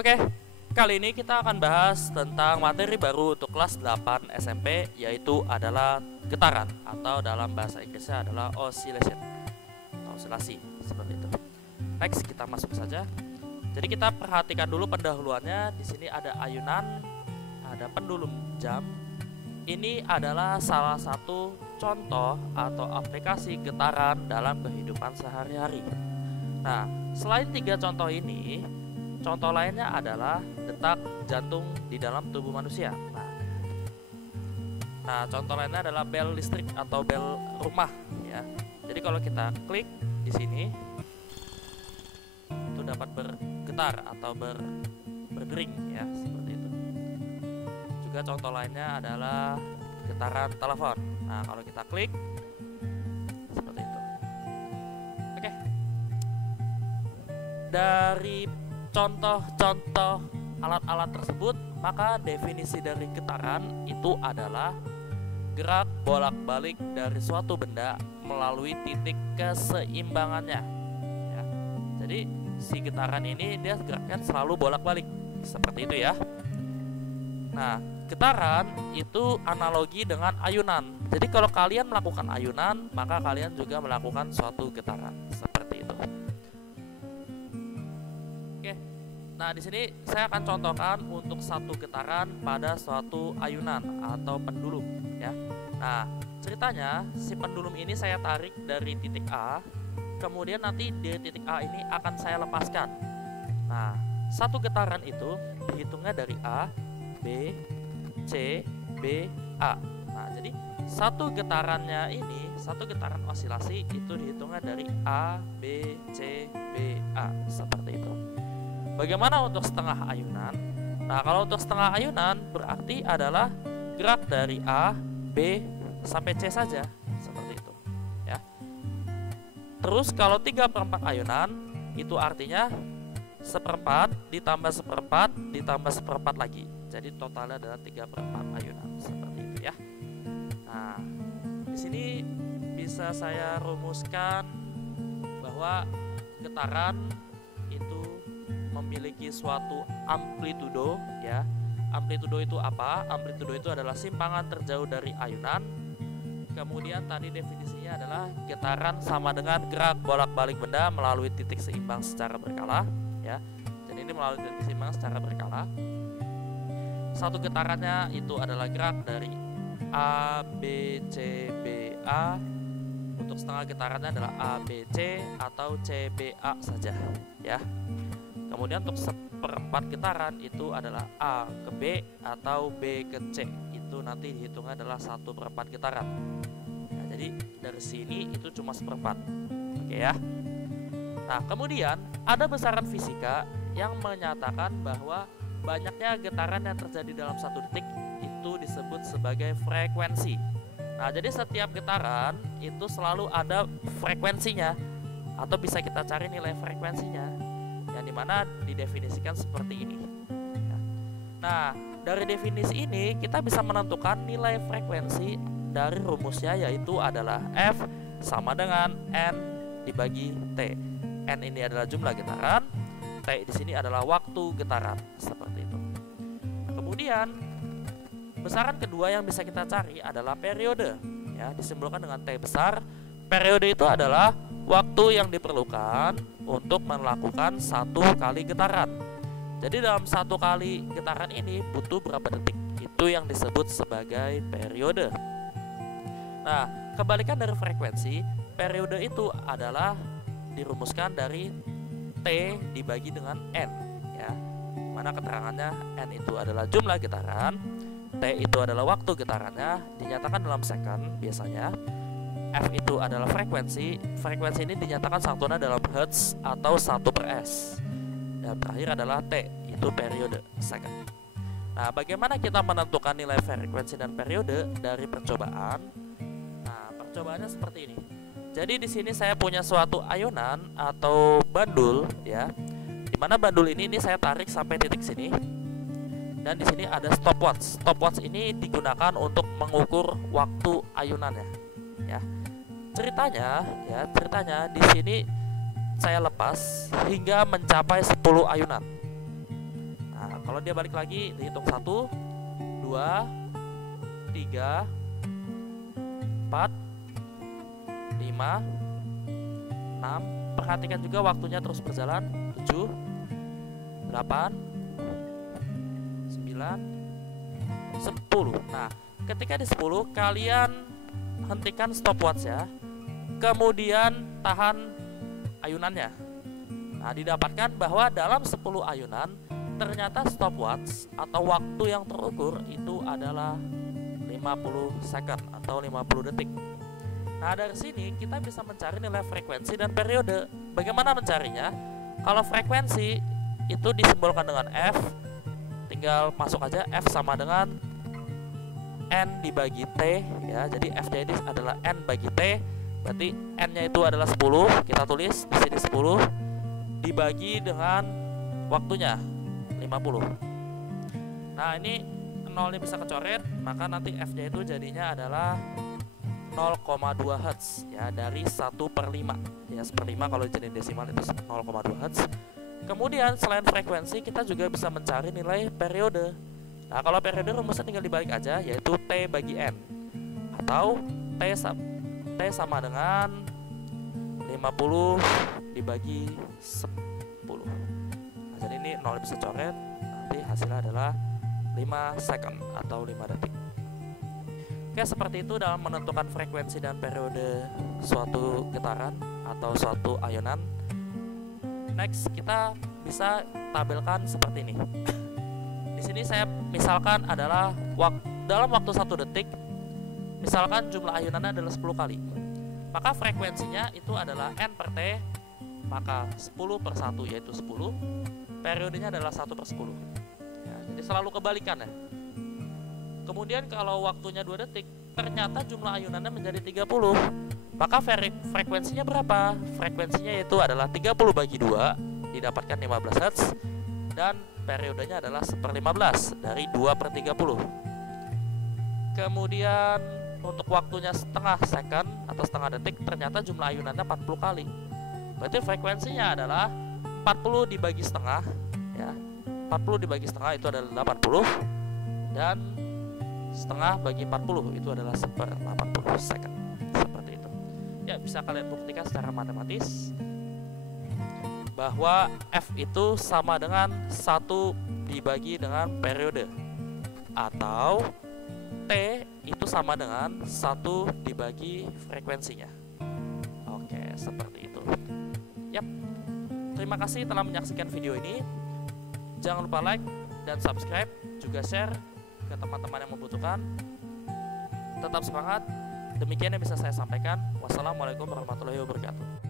Oke, kali ini kita akan bahas tentang materi baru untuk kelas 8 SMP, yaitu adalah getaran atau dalam bahasa Inggrisnya adalah oscillation, osilasi seperti itu. Next, kita masuk saja. Jadi kita perhatikan dulu pendahuluannya. Di sini ada ayunan, ada pendulum jam. Ini adalah salah satu contoh atau aplikasi getaran dalam kehidupan sehari-hari. Nah, selain 3 contoh ini, contoh lainnya adalah detak jantung di dalam tubuh manusia. Nah, contoh lainnya adalah bel listrik atau bel rumah, ya. Jadi kalau kita klik di sini, itu dapat bergetar atau berdering, ya, seperti itu. Juga contoh lainnya adalah getaran telepon. Nah, kalau kita klik seperti itu. Oke. Dari contoh-contoh alat-alat tersebut, maka definisi dari getaran itu adalah gerak bolak-balik dari suatu benda melalui titik keseimbangannya, ya. Jadi si getaran ini dia geraknya selalu bolak-balik seperti itu, ya. Nah, getaran itu analogi dengan ayunan. Jadi kalau kalian melakukan ayunan, maka kalian juga melakukan suatu getaran seperti itu. Nah, di sini saya akan contohkan untuk satu getaran pada suatu ayunan atau pendulum, ya. Nah, ceritanya si pendulum ini saya tarik dari titik A, kemudian nanti di titik A ini akan saya lepaskan. Nah, satu getaran itu dihitungnya dari A, B, C, B, A. Nah, jadi satu getarannya ini, satu getaran osilasi itu dihitungnya dari A, B, C, B, A, seperti itu. Bagaimana untuk setengah ayunan? Nah, kalau untuk setengah ayunan berarti adalah gerak dari A, B, sampai C saja, seperti itu, ya. Terus kalau 3/4 ayunan, itu artinya seperempat ditambah seperempat ditambah seperempat lagi. Jadi totalnya adalah 3/4 ayunan, seperti itu, ya. Nah, di sini bisa saya rumuskan bahwa getaran itu memiliki suatu amplitudo, ya. Amplitudo itu apa? Amplitudo itu adalah simpangan terjauh dari ayunan. Kemudian tadi definisinya adalah getaran sama dengan gerak bolak-balik benda melalui titik seimbang secara berkala, ya. Jadi ini melalui titik seimbang secara berkala. Satu getarannya itu adalah gerak dari A, B, C, B, A. Untuk setengah getarannya adalah A, B, C atau C, B, A saja, ya. Kemudian untuk seperempat getaran itu adalah A ke B atau B ke C. Itu nanti dihitungnya adalah 1/4 getaran. Nah, jadi dari sini itu cuma seperempat. Oke, ya. Nah, kemudian ada besaran fisika yang menyatakan bahwa banyaknya getaran yang terjadi dalam satu detik itu disebut sebagai frekuensi. Nah, jadi setiap getaran itu selalu ada frekuensinya, atau bisa kita cari nilai frekuensinya, yang dimana didefinisikan seperti ini. Nah, dari definisi ini kita bisa menentukan nilai frekuensi dari rumusnya, yaitu adalah F sama dengan N dibagi T. N ini adalah jumlah getaran, T di sini adalah waktu getaran, seperti itu. Nah, kemudian besaran kedua yang bisa kita cari adalah periode, ya, disimbolkan dengan T besar. Periode itu adalah waktu yang diperlukan untuk melakukan satu kali getaran. Jadi dalam satu kali getaran ini butuh berapa detik? Itu yang disebut sebagai periode. Nah, kebalikan dari frekuensi, periode itu adalah dirumuskan dari T dibagi dengan N, ya. Mana keterangannya N itu adalah jumlah getaran, T itu adalah waktu getarannya, dinyatakan dalam second biasanya. F itu adalah frekuensi. Frekuensi ini dinyatakan satuannya dalam hertz atau 1/s. Dan terakhir adalah T, itu periode, second. Nah, bagaimana kita menentukan nilai frekuensi dan periode dari percobaan? Nah, percobaannya seperti ini. Jadi di sini saya punya suatu ayunan atau bandul, ya. Dimana bandul ini saya tarik sampai titik sini. Dan di sini ada stopwatch. Stopwatch ini digunakan untuk mengukur waktu ayunannya, ya. Ceritanya di sini saya lepas hingga mencapai 10 ayunan. Nah, kalau dia balik lagi dihitung 1, 2, 3, 4, 5, 6. Perhatikan juga waktunya terus berjalan. 7, 8, 9, 10. Nah, ketika di 10 kalian hentikan stopwatch ya. Kemudian tahan ayunannya. Nah, didapatkan bahwa dalam 10 ayunan ternyata stopwatch atau waktu yang terukur itu adalah 50 second atau 50 detik. Nah, dari sini kita bisa mencari nilai frekuensi dan periode. Bagaimana mencarinya? Kalau frekuensi itu disimbolkan dengan F, tinggal masuk aja F sama dengan N dibagi T ya. Jadi F-nya ini adalah N bagi T. Berarti N-nya itu adalah 10. Kita tulis di sini 10 dibagi dengan waktunya 50. Nah, ini 0-nya bisa kecoret, maka nanti F-nya itu jadinya adalah 0,2 Hz ya, dari 1/5 ya, 1/5 kalau dijadiin desimal itu 0,2 Hz. Kemudian selain frekuensi kita juga bisa mencari nilai periode. Nah, kalau periode rumusnya tinggal dibalik aja, yaitu T bagi N atau T sama dengan 50 dibagi 10. Nah, jadi ini 0 bisa coret, nanti hasilnya adalah 5 second atau 5 detik. Oke, seperti itu dalam menentukan frekuensi dan periode suatu getaran atau suatu ayunan. Next, kita bisa tabelkan seperti ini. Di sini saya misalkan adalah dalam waktu 1 detik, misalkan jumlah ayunannya adalah 10 kali. Maka frekuensinya itu adalah N per T, maka 10 per 1 yaitu 10. Periodenya adalah 1/10 ya, jadi selalu kebalikan ya. Kemudian kalau waktunya 2 detik, ternyata jumlah ayunannya menjadi 30. Maka frekuensinya berapa? Frekuensinya itu adalah 30 bagi 2, didapatkan 15 Hz. Dan periodenya adalah 1/15 dari 2/30. Kemudian untuk waktunya setengah second atau setengah detik, ternyata jumlah ayunannya 40 kali. Berarti frekuensinya adalah 40 dibagi setengah ya. 40 dibagi setengah itu adalah 80, dan setengah bagi 40 itu adalah 1/80 second. Seperti itu ya, bisa kalian buktikan secara matematis bahwa F itu sama dengan 1 dibagi dengan periode, atau T itu sama dengan 1 dibagi frekuensinya. Oke, seperti itu. Yap. Terima kasih telah menyaksikan video ini. Jangan lupa like dan subscribe, juga share ke teman-teman yang membutuhkan. Tetap semangat. Demikian yang bisa saya sampaikan. Wassalamualaikum warahmatullahi wabarakatuh.